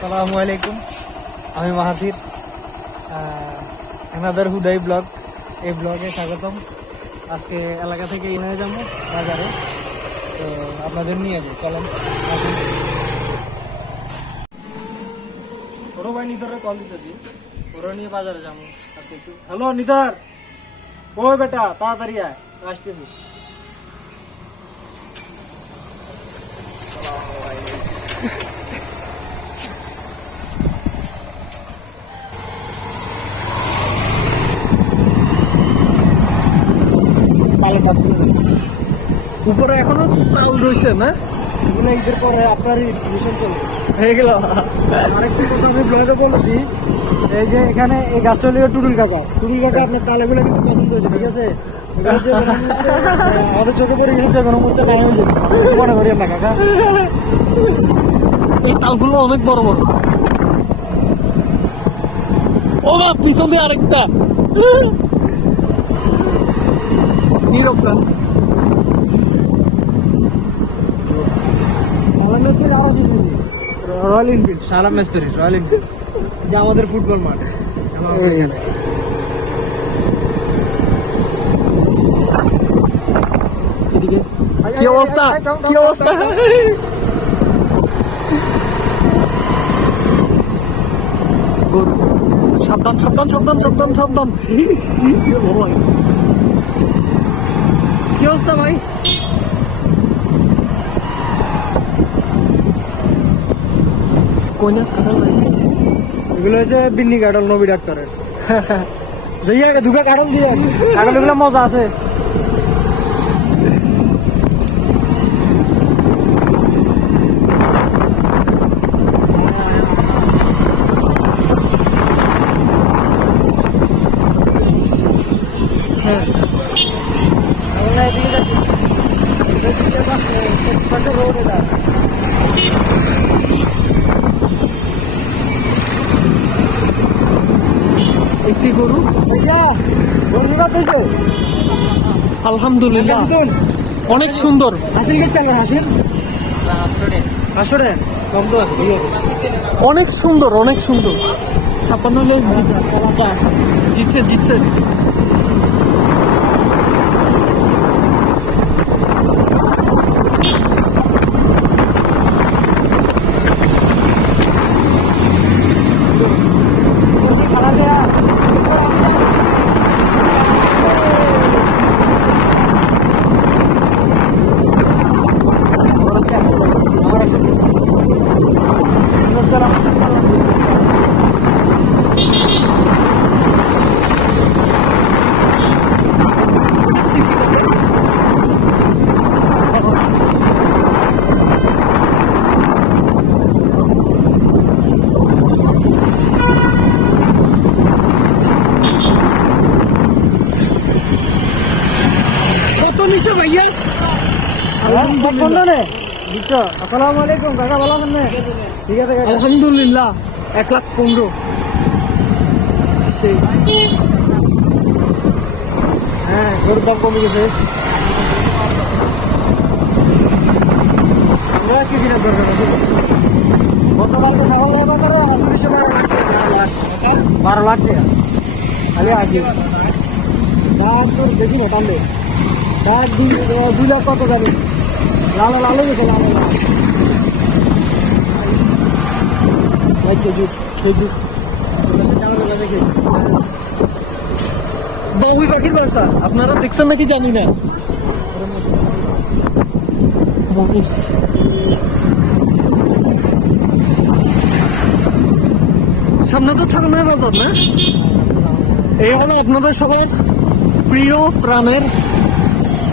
সালামু আলাইকুম আমি মাহাথির এনাদার হুদাই ব্লগ এই ব্লগে স্বাগতম. আজকে এলাকা থেকে এনে যাব, বাজারে। তো আপনাদের নিয়ে যাই চলেন। আসুন। ওরও ভাই নিধারে কল দিতেছি। ওরও নিয়ে বাজারে যাব। আজকে একটু হ্যালো নিধার ও বেটা? তাড়াতাড়ি আয়। আসতেছি। উপরে এখনও তাল রয়েছে না? এগুলো ঈদের পরে আপনার চলবে হয়ে গেল আরেকটি কথা আমি ব্লগে বলেছি এই যে এখানে এই গাছটা হলো টুটুল কাকা। টুটুল কাকা আপনার তালেগুলো কিন্তু পছন্দ হয়েছে ঠিক আছে? আমাদের চোখে পড়ে গেছে কোনো মুহূর্তে নাই হয়ে যাবে। কিছু মনে করি না কাকা। এই তালগুলো অনেক বড় বড়। ও বা পিছনে আরেকটা। শিখেছি রয়্যাল এনফিল্ড সালাম মিস্ত্রি রয়্যাল এনফিল্ড যে আমাদের ফুটবল মাঠ। এদিকে। কি অবস্থা? কি অবস্থা? সাবধান সাবধান সাবধান সাবধান সাবধান। অবস্থা ভাই কোন এগুলো হচ্ছে দিল্লি কাটল নবী ডাক্তারের। যাইয়া দুটা কাটল দিয়ে। কাটল এগুলো মজা আছে হ্যাঁ। আমরা এদিকে যাচ্ছি। এদিকে পাশে, পাশে road এটা। একটি গরু? আলহামদুলিল্লাহ। অনেক সুন্দর। অনেক সুন্দর অনেক সুন্দর। ছাপ্পান্ন জিতছে জিতছে খারাপ দেয়া কত নিচে ভাইয়া আসসালামু আলাইকুম কাকা ভালো আছেন? ঠিক আছে আলহামদুলিল্লাহ এক লাখ পনেরো। সেই। হ্যাঁ দাম কমে গেছে। আমরা কি দিনের দরকার আছে? গতকালকে ছাগল দাম কত আশি বিশে বারো লাখ টাকা। খালি বেশি দুই লাখ কত যাবে লাল লাল গেছে লাল লাল খেজুর খেজুর বাবুই পাখির ব্যবসা আপনারা দেখছেন নাকি জানি না সামনে তো ছাগলের বাজার না এই হলো আপনাদের সবার প্রিয় প্রাণের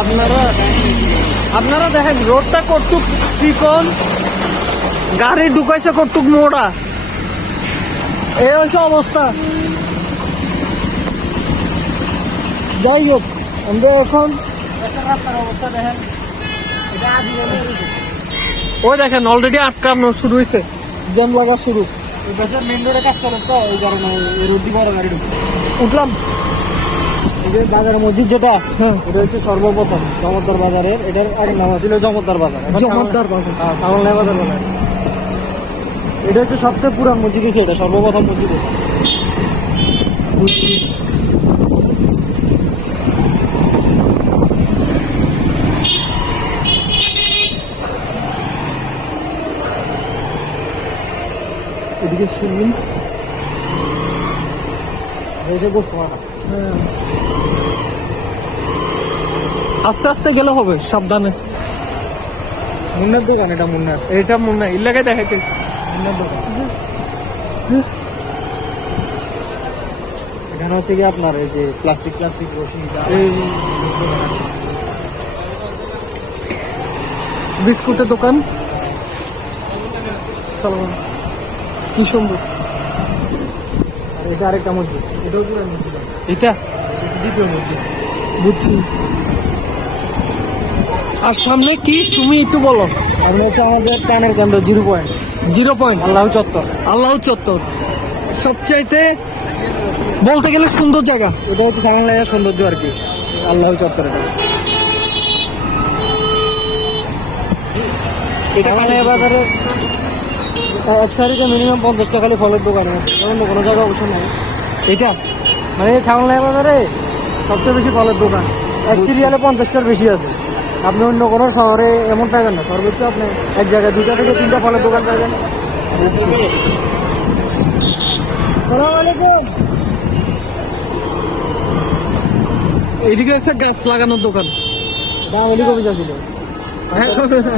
আপনারা আপনারা দেখেন রোডটা কটুক শ্রীকন গাড়ি ঢুকাইছে কটুক মোড়া এই হচ্ছে অবস্থা। যাই হোক আমরা এখন ওই দেখেন অলরেডি আটকানো শুরু হয়েছে জ্যাম লাগা শুরু। মেন রোডে কাজ চলে তো এই কারণে রোড দিয়ে বড় গাড়ি উঠলাম। যে বাজার মসজিদ যেটা হ্যাঁ এটা হচ্ছে সর্বপ্রথম জমদ্দার বাজারের এটার আগে নাম ছিল জমদ্দার বাজার জমদ্দার বাজার। হ্যাঁ সামলাই বাজার বাজার এটা হচ্ছে সবচেয়ে পুরান মসজিদ ছিল এটা সর্বপ্রথম মসজিদ। এদিকে শুনুন এই যে হ্যাঁ। আস্তে আস্তে গেলে হবে সাবধানে। মুন্নার দোকান এটা মুন্নার। এটা মনে হয় ইলাকায় দেখাইতে। মুন্নার দোকান। এখানে হচ্ছে কি আপনার এই যে প্লাস্টিক প্লাস্টিক রশি বিস্কুটের দোকান। কি সুন্দর। এটা আরেকটা মসজিদ। এটাও পুরান মসজিদ? এটা দ্বিতীয় মসজিদ। বুঝছি। আর সামনে কি? তুমি একটু বলো। তারপরে হচ্ছে আমাদের টানের কেন্দ্র জিরো পয়েন্ট। Zero point. আল্লাহ চত্বর। আল্লাহ চত্বর। সবচাইতে বলতে গেলে সুন্দর জায়গা। এটা হচ্ছে সাংলাইয়ের সৌন্দর্য আর কি। আল্লাহ চত্বর এটা। এটা এখানে বাজারে এক সারিতে মিনিমাম পঞ্চাশ টাকা ফলের দোকানে আছে। অন্য কোনো জায়গায় অবশ্য নাই। এটা? মানে ছাগলাই বাজারে সবচেয়ে বেশি ফলের দোকান। এক সিরিয়ালে পঞ্চাশটার বেশি আছে। আপনি অন্য কোনো শহরে এমন পাবেন না। সর্বোচ্চ আপনি এক জায়গায় দুটা থেকে তিনটা ফলের দোকান পাবেন আলাইকুম। এসে গাছ লাগানোর দোকান।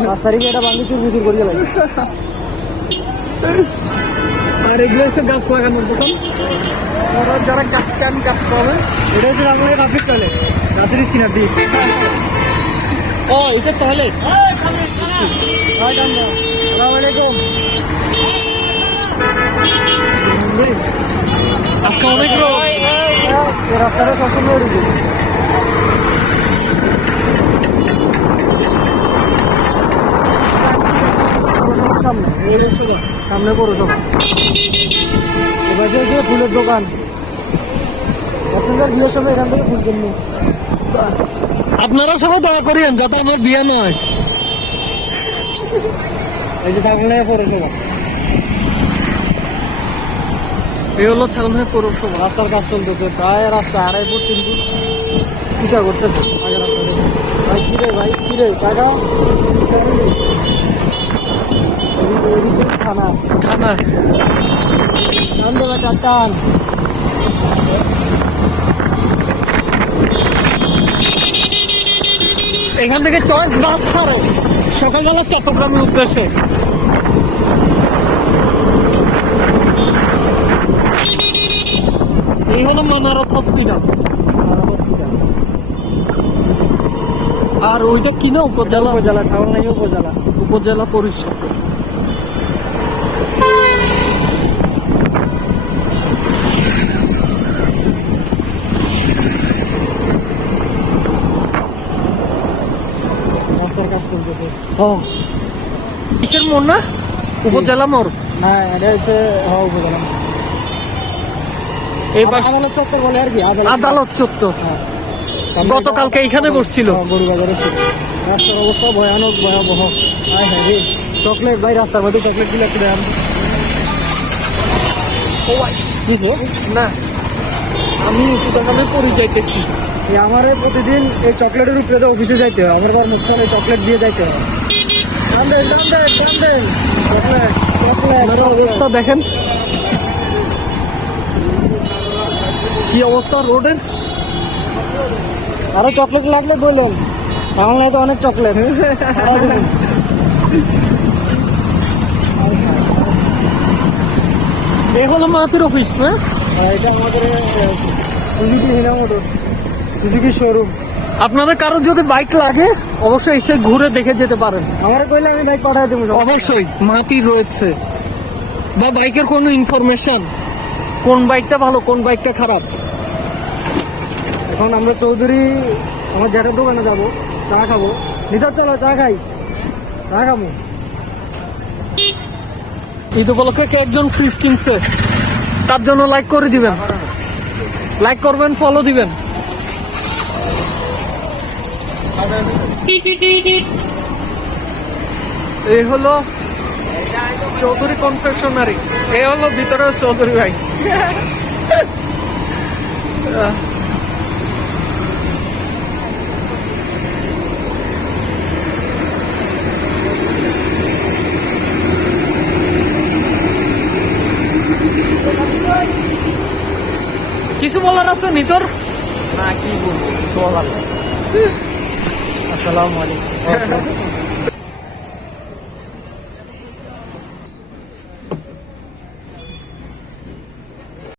পাঁচ তারিখে এটা বাঙালি চুর বুচুর করে লাগে আর এগুলো এসে গাছ লাগানোর দোকান। যারা গাছ চান গাছ পাবে এটা হচ্ছে ট্রাফিক চলে গাছের স্কিনার দিই ও এটা টয়লেট সালাম আলাইকুম আজকে অনেক রোদ এই রাস্তাটা সবসময় রুজি সামনে সামনে পৌরসভা এবার যে যে ফুলের দোকান আপনাদের বিয়ের সময় এখান থেকে ফুল কিনবো আপনারা সবাই দয়া করিয়েন, যাতে আমার বিয়ে নয় এই যে সামনে পৌরসভা। এই হলো ছাগলনায় পৌরসভা, রাস্তার কাজ চলতেছে, প্রায় রাস্তা, আড়াই ফুট, তিন ফুট। পিঠা করতেছে ভাই কিরে ভাই কিরে থানা। দেবা টান এখান থেকে চয়েস বাস ছাড়ে। সকালবেলা চট্টগ্রামের উদ্দেশ্যে। এই হলো মানারত হসপিটাল আর ওইটা কিনা উপজেলা? উপজেলা উপজেলা। উপজেলা পরিষদ। ও কিসের মোড় না? উপজেলা মোড়? না এটা হচ্ছে উপজেলা এই পাশ আদালত চত্বর বলে আর কি আদালত চত্বর। হ্যাঁ। গতকালকে এইখানে বসছিল। ছিল। রাস্তার অবস্থা ভয়ানক ভয়াবহ। হ্যাঁ রে। চকলেট ভাই রাস্তার মধ্যে চকলেটগুলো একটু দেন না। আমি উপজেলায় পড়ে যাইতেছি। আমার প্রতিদিন এই চকলেটের উপরে তো অফিসে যাইতে হয় আমার কর্মস্থলে চকলেট দিয়ে যাইতে হয়। অবস্থা দেখেন। কি অবস্থা রোডের? আরও চকলেট লাগলে বলুন। বাংলায় তো অনেক চকলেট। এই হলো মাহাতির অফিস না? এটা আমাদের সুজুকি সুজুকি শোরুম। আপনাদের কারও যদি বাইক লাগে অবশ্যই এসে ঘুরে দেখে যেতে পারেন। আমার কইলে আমি বাইক পাঠাই দেবো অবশ্যই মাটি রয়েছে। বা বাইকের কোনো ইনফরমেশন কোন বাইকটা ভালো কোন বাইকটা খারাপ? এখন আমরা চৌধুরী আমার জ্যাঠার দোকানে যাব চা খাব। নিতার চলো চা খাই। চা খাব। ঈদ উপলক্ষে কে একজন ফ্রিজ কিনছে তার জন্য লাইক করে দিবেন। লাইক করবেন ফলো দিবেন। এই হলো চৌধুরী কনফেকশনারি। এই হলো ভিতরে চৌধুরী ভাই। কিছু বলার আছে নিতর না, কি বলব? বলার আসসালামু আলাইকুম।